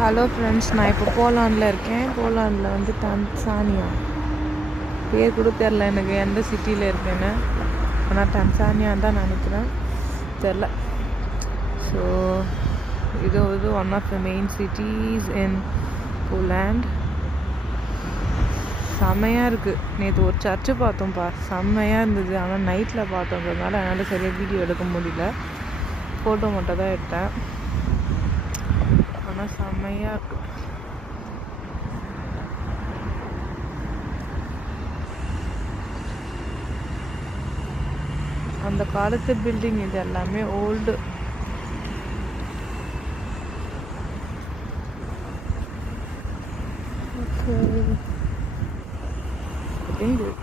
Hello friends, நான் இப்போ போலாண்டில் இருக்கேன். போலாண்டில் வந்து டன்சானியா பேர் கூட தெரில எனக்கு எந்த சிட்டியில் இருக்கேன்னு. ஆனால் டன்சானியான்னு தான் நினைக்கிறேன், தெரில. ஸோ இது வந்து one of the main cities in Poland. செம்மையாக இருக்குது. நேற்று ஒரு சர்ச்சு பார்த்தோம்ப்பா, செம்மையாக இருந்தது. ஆனால் நைட்டில் பார்த்தோன்றதுனால என்னால் சரியாக வீடியோ எடுக்க முடியல, ஃபோட்டோ மட்டும் தான் எடுத்தேன். ஆனால் செம்மையாக இருக்குது. அந்த காலத்து பில்டிங் இது எல்லாமே ஓல்டு.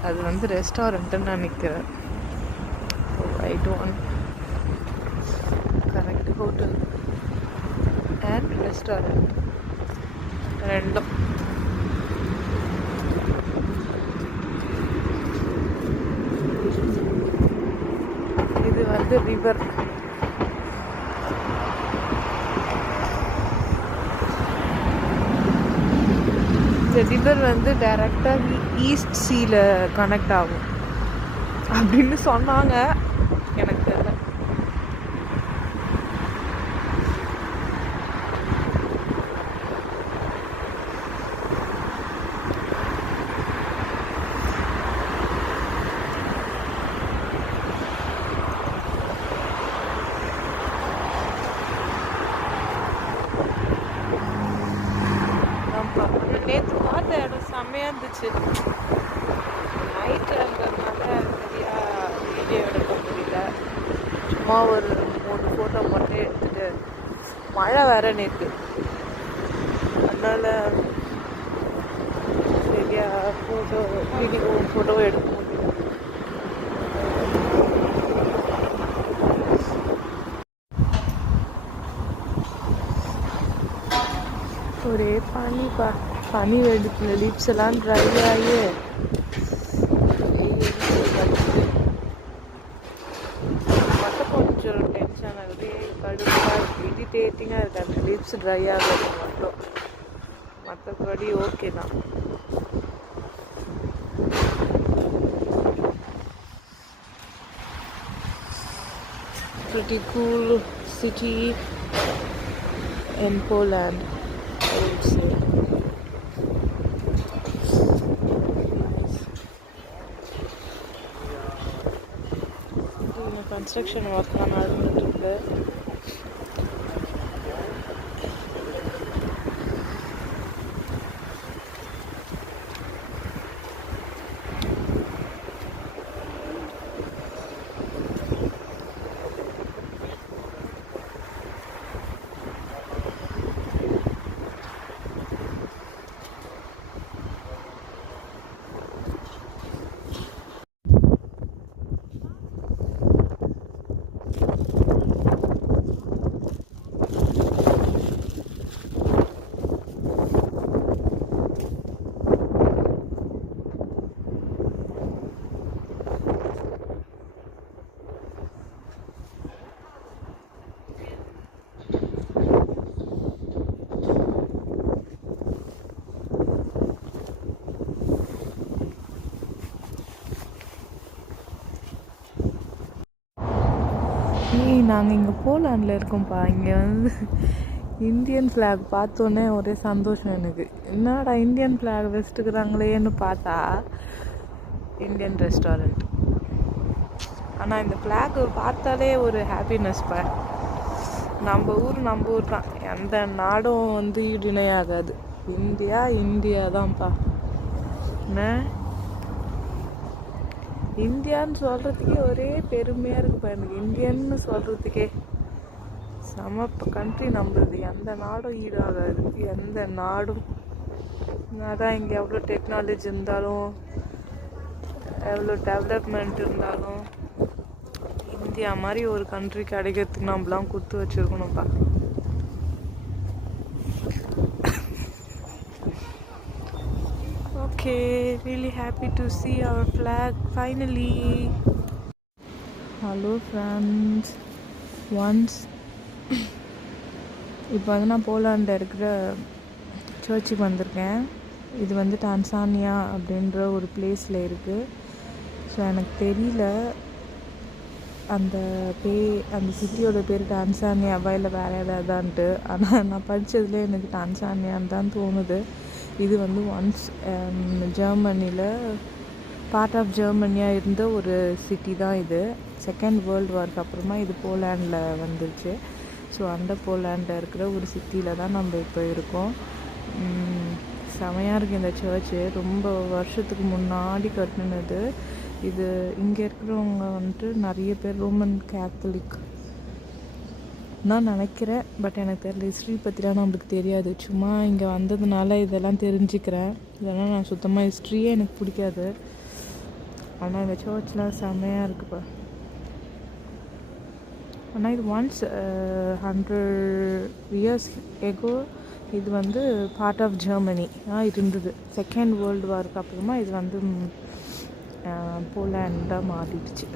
அது வந்து ரெஸ்டாரண்ட்டுன்னு நினைக்கிறேன். Right one correct. Hotel and restaurant ரெண்டும். இது வந்து ரிவர். இந்த ரிவர் வந்து டைரக்டாக ஈஸ்ட் சீல கனெக்ட் ஆகும் அப்படின்னு சொன்னாங்க, எனக்கு தெரியல. நேற்று பார்த்த இடம் செம்மையாக இருந்துச்சு. நைட்டில் இருந்ததுனால சரியாக வீடியோ எடுக்க முடியல. சும்மா ஒரு 3 ஃபோட்டோ மட்டும் எடுத்துட்டு, மழை வேற நேற்று, அதனால் சரியாக ஃபோட்டோ எடுக்க முடியல. ஒரே பனி வெடிக்கல, லிப்ஸ் எல்லாம் ட்ரை ஆகி மட்டும் கொஞ்சம் டென்ஷன் ஆகுது, கடுப்பாக இரிட்டேட்டிங்காக இருக்குது. அந்த லிப்ஸ் ட்ரை ஆகுது மட்டும், மற்றபடி ஓகே தான். Pretty cool city in Poland, I would say. Construction ஒர்க்லாம் நடந்துட்டுருக்கு. நாங்கள் இங்கே போலாண்டில் இருக்கோம்ப்பா. இங்கே வந்து இந்தியன் ஃப்ளாக் பார்த்தோன்னே ஒரே சந்தோஷம் எனக்கு. என்னடா இந்தியன் ஃப்ளாக் வச்சுட்டுக்கிறாங்களேன்னு பார்த்தா இந்தியன் ரெஸ்டாரண்ட். ஆனால் இந்த ஃப்ளாக் பார்த்தாலே ஒரு ஹாப்பினஸ்ப்பா. நம்ம ஊர் தான், எந்த நாடும் வந்து ஈடுணையாகாது. இந்தியா தான்ப்பா. என்ன இந்தியான்னு சொல்கிறதுக்கே ஒரே பெருமையாக இருக்குப்பா எனக்கு. இந்தியன்னு சொல்கிறதுக்கே செம கண்ட்ரி நம்மளுது. எந்த நாடும் ஈடாகாது, எந்த நாடும். அதான் இங்கே எவ்வளோ டெக்னாலஜி இருந்தாலும், எவ்வளோ டெவலப்மெண்ட் இருந்தாலும், இந்தியா மாதிரி ஒரு கண்ட்ரி கிடைக்கிறதுக்கு நம்மளாம் கொடுத்து வச்சுருக்கணும்ப்பா. Okay, really happy to see our flag finally. Hello friends, once இப்போ வந்து நான் போலாண்டில் இருக்கிற சர்ச்சுக்கு வந்திருக்கேன். இது வந்து டான்சானியா அப்படின்ற ஒரு பிளேஸில் இருக்குது. ஸோ எனக்கு தெரியல அந்த அந்த சிட்டியோட பேர் டான்சானியாவா இல்லை வேறு ஏதாவதான்ட்டு. ஆனால் நான் படித்ததுலேயே எனக்கு டான்சானியான்னு தான் தோணுது. இது வந்து ஒன்ஸ் ஜெர்மனியில் பார்ட் ஆஃப் ஜெர்மனியாக இருந்த ஒரு சிட்டி தான் இது. செகண்ட் வேர்ல்டு வார்க்கு அப்புறமா இது போலாண்டில் வந்துருச்சு. ஸோ அந்த போலாண்டில் இருக்கிற ஒரு சிட்டியில் தான் நம்ம இப்போ இருக்கோம். செமையாக இருக்குது இந்த சர்ச்சு. ரொம்ப வருஷத்துக்கு முன்னாடி கட்டினது இது. இங்கே இருக்கிறவங்க வந்துட்டு நிறைய பேர் ரோமன் கேத்தலிக் நான் நினைக்கிறேன். பட் எனக்கு தெரியல, ஹிஸ்ட்ரி பற்றிலாம் நம்மளுக்கு தெரியாது. சும்மா இங்கே வந்ததுனால இதெல்லாம் தெரிஞ்சுக்கிறேன். இதெல்லாம் நான் சுத்தமாக ஹிஸ்ட்ரியே எனக்கு பிடிக்காது. ஆனால் இந்த சர்ச்லாம் செம்மையாக இருக்குப்பா. ஆனால் இது ஒன்ஸ் 100 years எகோ இது வந்து பார்ட் ஆஃப் ஜெர்மனி இருந்தது. செகண்ட் வேர்ல்டு வார்க்கு அப்புறமா இது வந்து போலாண்டாக மாறிடுச்சு.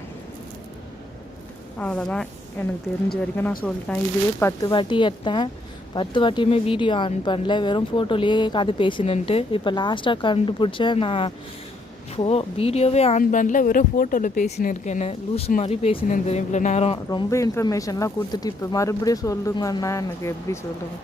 அவ்வளோதான் எனக்கு தெரிஞ்ச வரைக்கும் நான் சொல்லிட்டேன். இதுவே 10 வாட்டி எடுத்தேன், 10 வாட்டியுமே வீடியோ ஆன் பண்ணல, வெறும் ஃபோட்டோலேயே காது பேசினுன்ட்டு. இப்போ லாஸ்ட்டாக கண்டுபிடிச்சேன் நான் வீடியோவே ஆன் பண்ணல, வெறும் ஃபோட்டோவில் பேசின்னு இருக்கேன்னு. லூஸ் மாதிரி பேசினு இருந்தேன் இவ்வளோ நேரம். ரொம்ப இன்ஃபர்மேஷன்லாம் கொடுத்துட்டு இப்போ மறுபடியும் சொல்லுங்கன்னா எனக்கு எப்படி சொல்லுங்கள்?